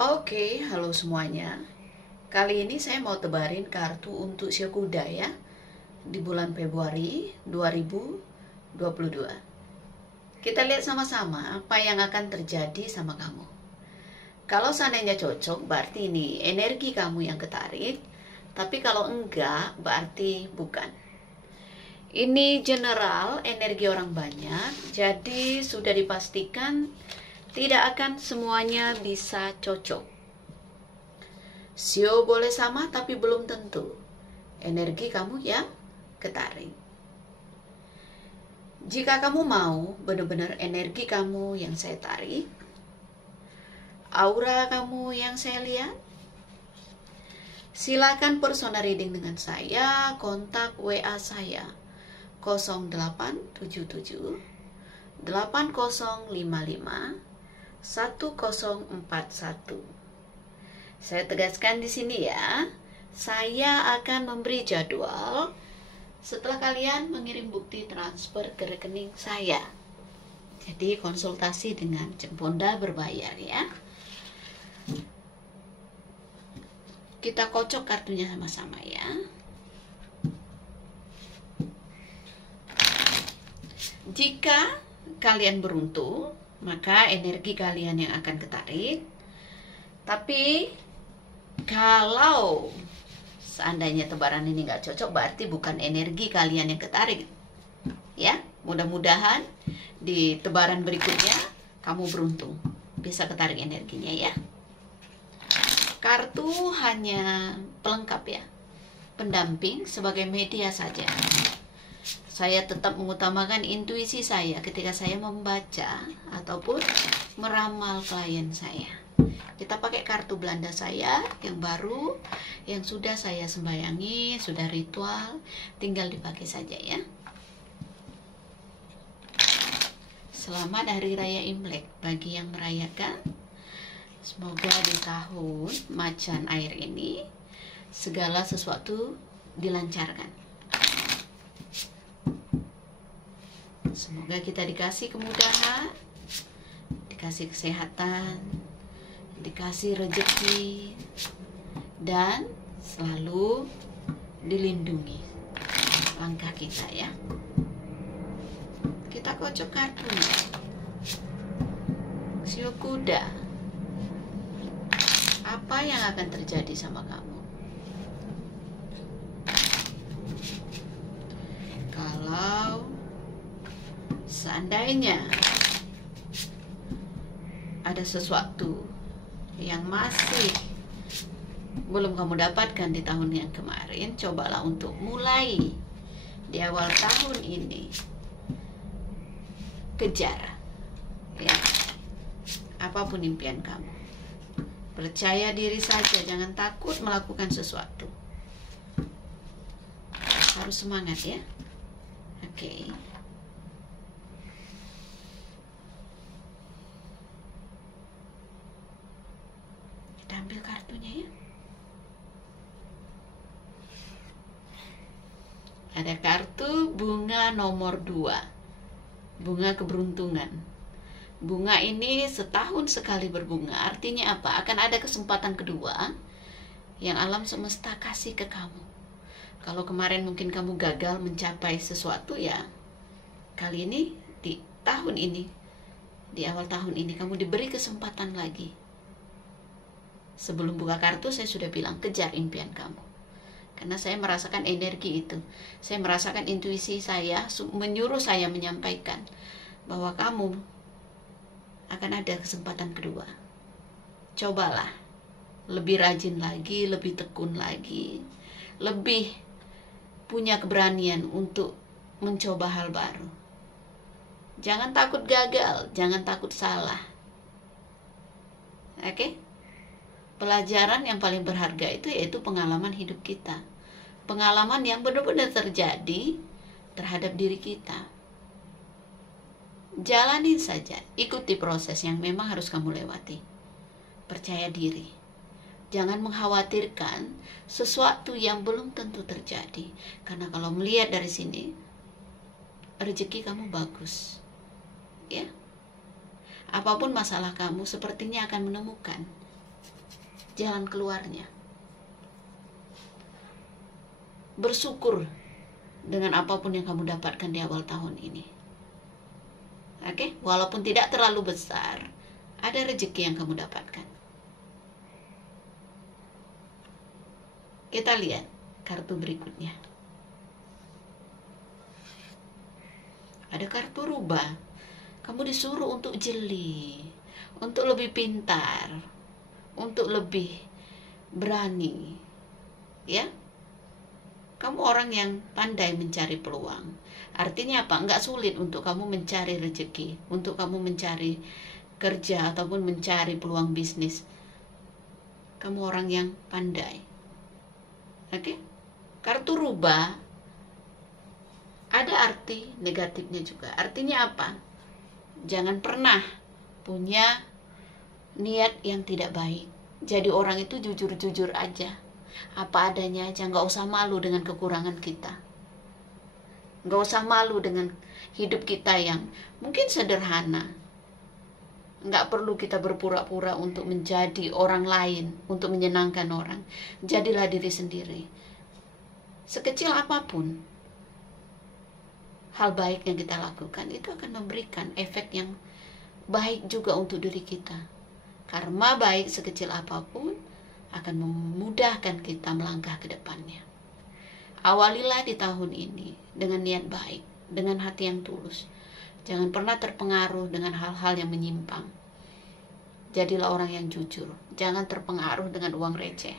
Oke, halo semuanya. Kali ini saya mau tebarin kartu untuk Sio Kuda ya, di bulan Februari 2022. Kita lihat sama-sama apa yang akan terjadi sama kamu. Kalau seandainya cocok, berarti ini energi kamu yang ketarik. Tapi kalau enggak, berarti bukan. Ini general, energi orang banyak. Jadi sudah dipastikan tidak akan semuanya bisa cocok. Sio boleh sama tapi belum tentu. Energi kamu yang ketarik. Jika kamu mau benar-benar energi kamu yang saya tarik, aura kamu yang saya lihat, silakan personal reading dengan saya, kontak WA saya 0877 8055 1041. Saya tegaskan di sini ya, saya akan memberi jadwal setelah kalian mengirim bukti transfer ke rekening saya. Jadi konsultasi dengan Cemponda berbayar ya. Kita kocok kartunya sama-sama ya. Jika kalian beruntung, maka energi kalian yang akan ketarik. Tapi kalau seandainya tebaran ini nggak cocok, berarti bukan energi kalian yang ketarik ya. Mudah-mudahan di tebaran berikutnya kamu beruntung bisa ketarik energinya ya. Kartu hanya pelengkap ya, pendamping sebagai media saja. Saya tetap mengutamakan intuisi saya ketika saya membaca ataupun meramal klien saya. Kita pakai kartu Belanda saya yang baru, yang sudah saya sembayangi, sudah ritual, tinggal dipakai saja ya. Selamat Hari Raya Imlek bagi yang merayakan. Semoga di tahun macan air ini segala sesuatu dilancarkan. Semoga kita dikasih kemudahan, dikasih kesehatan, dikasih rezeki, dan selalu dilindungi langkah kita ya. Kita kocok kartunya. Sio Kuda, apa yang akan terjadi sama kamu? Kalau seandainya ada sesuatu yang masih belum kamu dapatkan di tahun yang kemarin, cobalah untuk mulai di awal tahun ini. Kejar ya, apapun impian kamu. Percaya diri saja, jangan takut melakukan sesuatu. Harus semangat ya. Oke. Kita ambil kartunya ya. Ada kartu bunga nomor 2. Bunga keberuntungan. Bunga ini setahun sekali berbunga. Artinya apa? Akan ada kesempatan kedua yang alam semesta kasih ke kamu. Kalau kemarin mungkin kamu gagal mencapai sesuatu ya, kali ini di tahun ini, di awal tahun ini kamu diberi kesempatan lagi. Sebelum buka kartu saya sudah bilang kejar impian kamu. Karena saya merasakan energi itu. Saya merasakan intuisi saya menyuruh saya menyampaikan bahwa kamu akan ada kesempatan kedua. Cobalah lebih rajin lagi, lebih tekun lagi, lebih punya keberanian untuk mencoba hal baru. Jangan takut gagal, jangan takut salah. Oke? Pelajaran yang paling berharga itu yaitu pengalaman hidup kita. Pengalaman yang benar-benar terjadi terhadap diri kita. Jalani saja, ikuti proses yang memang harus kamu lewati. Percaya diri. Jangan mengkhawatirkan sesuatu yang belum tentu terjadi. Karena kalau melihat dari sini, rezeki kamu bagus. Ya. Apapun masalah kamu sepertinya akan menemukan jalan keluarnya. Bersyukur dengan apapun yang kamu dapatkan di awal tahun ini. Oke, walaupun tidak terlalu besar, ada rezeki yang kamu dapatkan. Kita lihat kartu berikutnya. Ada kartu rubah. Kamu disuruh untuk jeli, untuk lebih pintar, untuk lebih berani. Ya, kamu orang yang pandai mencari peluang. Artinya apa? Enggak sulit untuk kamu mencari rezeki, untuk kamu mencari kerja ataupun mencari peluang bisnis. Kamu orang yang pandai. Oke? Kartu rubah ada arti negatifnya juga. Artinya apa? Jangan pernah punya niat yang tidak baik. Jadi orang itu jujur-jujur aja, apa adanya aja, nggak usah malu dengan kekurangan kita, nggak usah malu dengan hidup kita yang mungkin sederhana. Nggak perlu kita berpura-pura untuk menjadi orang lain, untuk menyenangkan orang. Jadilah diri sendiri. Sekecil apapun hal baik yang kita lakukan, itu akan memberikan efek yang baik juga untuk diri kita. Karma baik sekecil apapun akan memudahkan kita melangkah ke depannya. Awalilah di tahun ini dengan niat baik, dengan hati yang tulus. Jangan pernah terpengaruh dengan hal-hal yang menyimpang. Jadilah orang yang jujur. Jangan terpengaruh dengan uang receh.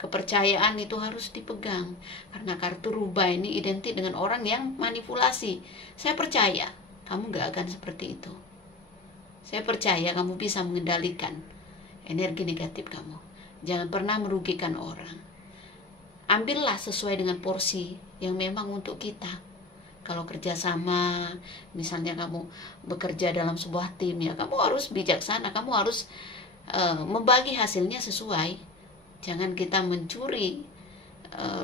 Kepercayaan itu harus dipegang. Karena kartu rubah ini identik dengan orang yang manipulasi. Saya percaya kamu gak akan seperti itu. Saya percaya kamu bisa mengendalikan energi negatif kamu. Jangan pernah merugikan orang. Ambillah sesuai dengan porsi yang memang untuk kita. Kalau kerjasama, misalnya kamu bekerja dalam sebuah tim, ya kamu harus bijaksana, kamu harus membagi hasilnya sesuai. Jangan kita mencuri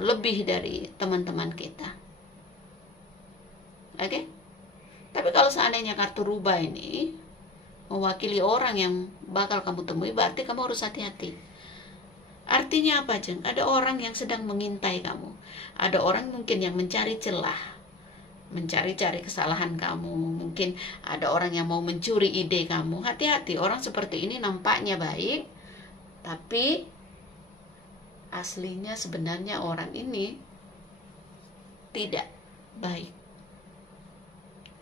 lebih dari teman-teman kita. Oke? Tapi kalau seandainya kartu rubah ini mewakili orang yang bakal kamu temui, berarti kamu harus hati-hati. Artinya apa, Jeng? Ada orang yang sedang mengintai kamu. Ada orang mungkin yang mencari celah, mencari-cari kesalahan kamu. Mungkin ada orang yang mau mencuri ide kamu. Hati-hati, orang seperti ini nampaknya baik, tapi aslinya sebenarnya orang ini tidak baik.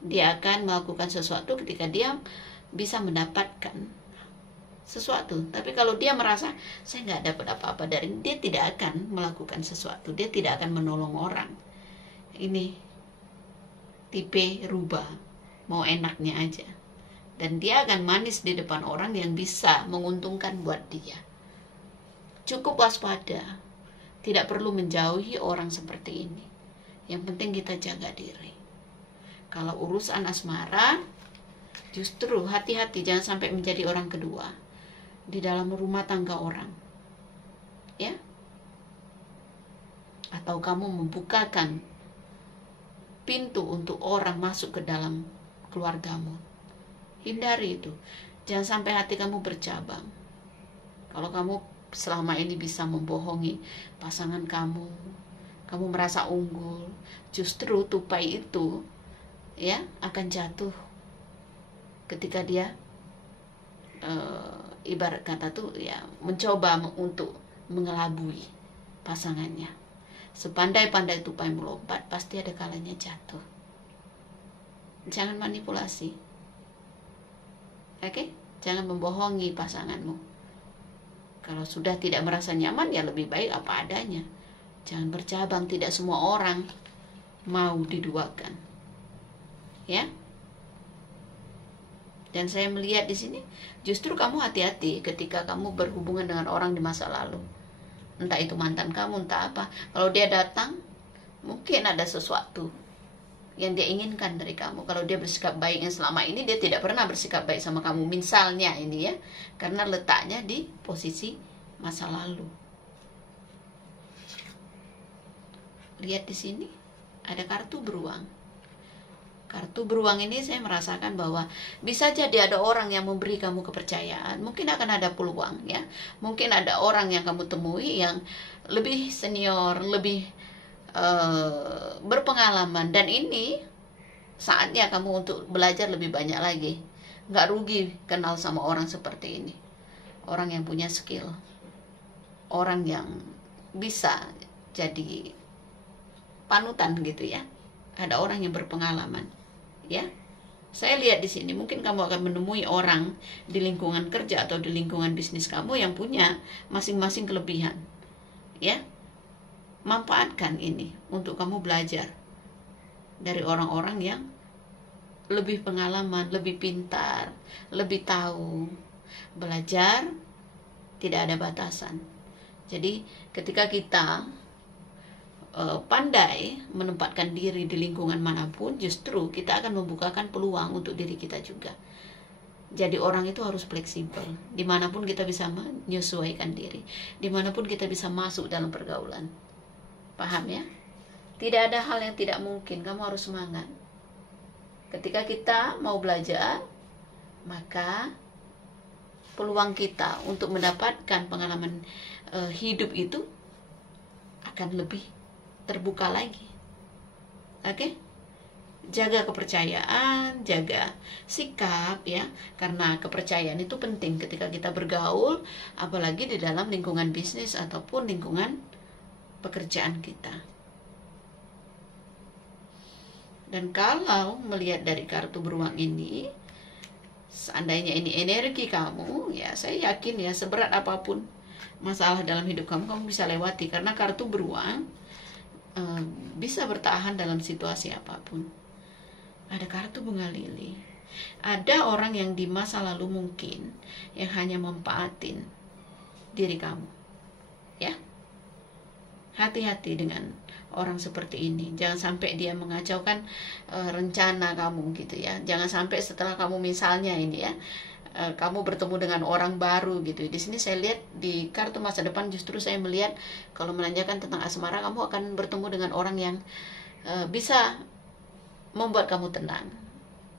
Dia akan melakukan sesuatu ketika dia bisa mendapatkan sesuatu. Tapi kalau dia merasa saya nggak dapat apa-apa dari ini, dia tidak akan melakukan sesuatu. Dia tidak akan menolong orang. Ini tipe rubah, mau enaknya aja. Dan dia akan manis di depan orang yang bisa menguntungkan buat dia. Cukup waspada. Tidak perlu menjauhi orang seperti ini. Yang penting kita jaga diri. Kalau urusan asmara, justru hati-hati, jangan sampai menjadi orang kedua di dalam rumah tangga orang. Ya? Atau kamu membukakan pintu untuk orang masuk ke dalam keluargamu. Hindari itu. Jangan sampai hati kamu bercabang. Kalau kamu selama ini bisa membohongi pasangan kamu, kamu merasa unggul, justru tupai itu ya akan jatuh ketika dia ibarat kata tuh ya mencoba untuk mengelabui pasangannya. Sepandai-pandai tupai melompat, pasti ada kalanya jatuh. Jangan manipulasi. Oke? Jangan membohongi pasanganmu. Kalau sudah tidak merasa nyaman, ya lebih baik apa adanya. Jangan bercabang, tidak semua orang mau diduakan. Ya? Dan saya melihat di sini, justru kamu hati-hati ketika kamu berhubungan dengan orang di masa lalu. Entah itu mantan kamu, entah apa. Kalau dia datang, mungkin ada sesuatu yang dia inginkan dari kamu. Kalau dia bersikap baik yang selama ini dia tidak pernah bersikap baik sama kamu, misalnya ini ya, karena letaknya di posisi masa lalu. Lihat di sini, ada kartu beruang. Kartu beruang ini saya merasakan bahwa bisa jadi ada orang yang memberi kamu kepercayaan. Mungkin akan ada peluang ya. Mungkin ada orang yang kamu temui yang lebih senior, lebih berpengalaman. Dan ini saatnya kamu untuk belajar lebih banyak lagi. Nggak rugi kenal sama orang seperti ini. Orang yang punya skill. Orang yang bisa jadi panutan gitu ya. Ada orang yang berpengalaman, ya. Saya lihat di sini mungkin kamu akan menemui orang di lingkungan kerja atau di lingkungan bisnis kamu yang punya masing-masing kelebihan, ya. Manfaatkan ini untuk kamu belajar dari orang-orang yang lebih pengalaman, lebih pintar, lebih tahu. Belajar tidak ada batasan. Jadi ketika kita pandai menempatkan diri di lingkungan manapun, justru kita akan membukakan peluang untuk diri kita juga. Jadi orang itu harus fleksibel. Dimanapun kita bisa menyesuaikan diri, dimanapun kita bisa masuk dalam pergaulan. Paham ya? Tidak ada hal yang tidak mungkin. Kamu harus semangat. Ketika kita mau belajar, maka peluang kita untuk mendapatkan pengalaman hidup itu akan lebih terbuka lagi. Oke? Jaga kepercayaan, jaga sikap ya, karena kepercayaan itu penting ketika kita bergaul, apalagi di dalam lingkungan bisnis ataupun lingkungan pekerjaan kita. Dan kalau melihat dari kartu beruang ini, seandainya ini energi kamu, ya saya yakin ya seberat apapun masalah dalam hidup kamu, kamu bisa lewati, karena kartu beruang bisa bertahan dalam situasi apapun. Ada kartu bunga lili. Ada orang yang di masa lalu mungkin yang hanya memanfaatin diri kamu, ya. Hati-hati dengan orang seperti ini. Jangan sampai dia mengacaukan rencana kamu gitu ya. Jangan sampai setelah kamu misalnya ini ya, kamu bertemu dengan orang baru gitu. Di sini saya lihat di kartu masa depan, justru saya melihat kalau menanyakan tentang asmara, kamu akan bertemu dengan orang yang bisa membuat kamu tenang,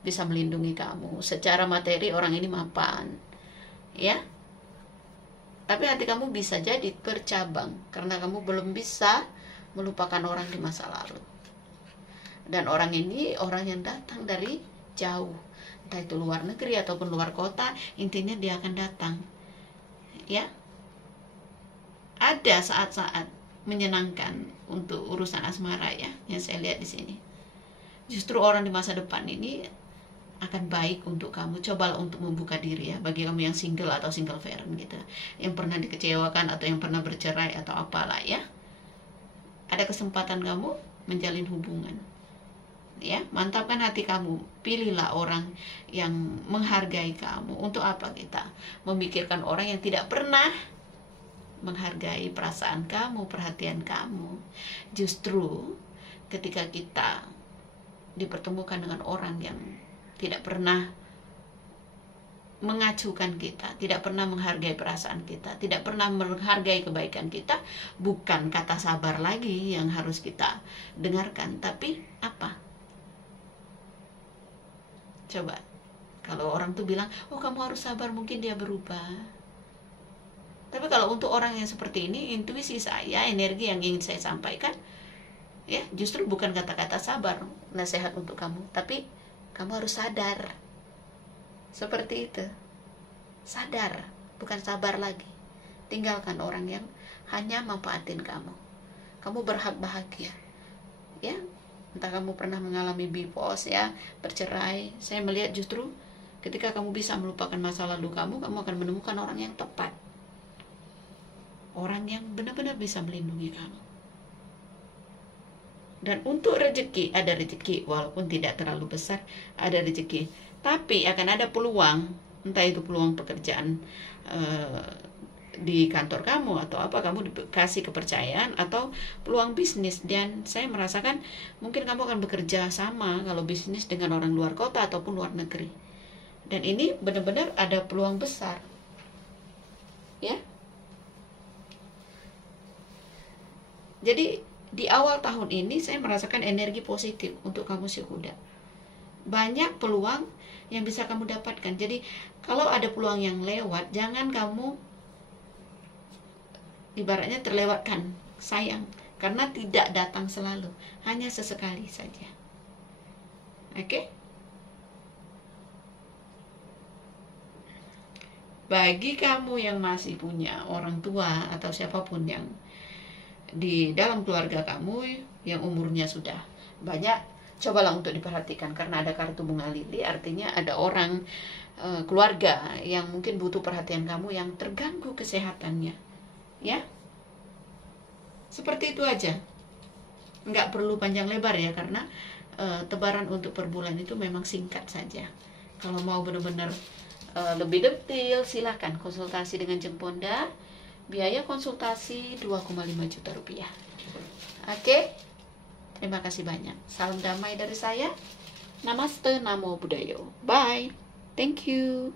bisa melindungi kamu secara materi. Orang ini mapan, ya. Tapi hati kamu bisa jadi bercabang karena kamu belum bisa melupakan orang di masa lalu. Dan orang ini orang yang datang dari jauh, entah itu luar negeri ataupun luar kota, intinya dia akan datang, ya. Ada saat-saat menyenangkan untuk urusan asmara ya, yang saya lihat di sini. Justru orang di masa depan ini akan baik untuk kamu. Cobalah untuk membuka diri ya, bagi kamu yang single atau single parent gitu, yang pernah dikecewakan atau yang pernah bercerai atau apalah ya. Ada kesempatan kamu menjalin hubungan. Ya, mantapkan hati kamu, pilihlah orang yang menghargai kamu. Untuk apa kita memikirkan orang yang tidak pernah menghargai perasaan kamu, perhatian kamu? Justru ketika kita dipertemukan dengan orang yang tidak pernah mengacuhkan kita, tidak pernah menghargai perasaan kita, tidak pernah menghargai kebaikan kita, bukan kata sabar lagi yang harus kita dengarkan, tapi apa? Coba, kalau orang tuh bilang, oh kamu harus sabar, mungkin dia berubah. Tapi kalau untuk orang yang seperti ini, intuisi saya, energi yang ingin saya sampaikan, ya justru bukan kata-kata sabar, nasihat untuk kamu, tapi kamu harus sadar. Seperti itu. Sadar, bukan sabar lagi. Tinggalkan orang yang hanya manfaatin kamu. Kamu berhak bahagia. Ya, entah kamu pernah mengalami BPOS ya, bercerai. Saya melihat justru ketika kamu bisa melupakan masa lalu kamu akan menemukan orang yang tepat. Orang yang benar-benar bisa melindungi kamu. Dan untuk rezeki, ada rezeki walaupun tidak terlalu besar, ada rezeki. Tapi akan ada peluang, entah itu peluang pekerjaan di kantor kamu atau apa, kamu dikasih kepercayaan, atau peluang bisnis. Dan saya merasakan mungkin kamu akan bekerja sama kalau bisnis dengan orang luar kota ataupun luar negeri. Dan ini benar-benar ada peluang besar. Ya. Jadi di awal tahun ini saya merasakan energi positif untuk kamu si kuda. banyak peluang yang bisa kamu dapatkan. Jadi kalau ada peluang yang lewat, jangan kamu ibaratnya terlewatkan, sayang, karena tidak datang selalu, hanya sesekali saja. Oke? Bagi kamu yang masih punya orang tua atau siapapun yang di dalam keluarga kamu yang umurnya sudah banyak, cobalah untuk diperhatikan, karena ada kartu bunga lili, artinya ada orang keluarga yang mungkin butuh perhatian kamu yang terganggu kesehatannya, ya. Seperti itu aja, nggak perlu panjang lebar ya, karena tebaran untuk per bulan itu memang singkat saja. Kalau mau benar-benar lebih detail, silahkan konsultasi dengan Jemponda. Biaya konsultasi 2,5 juta rupiah. Oke, terima kasih banyak. Salam damai dari saya. Namaste, Namo Buddhaya. Bye. Thank you.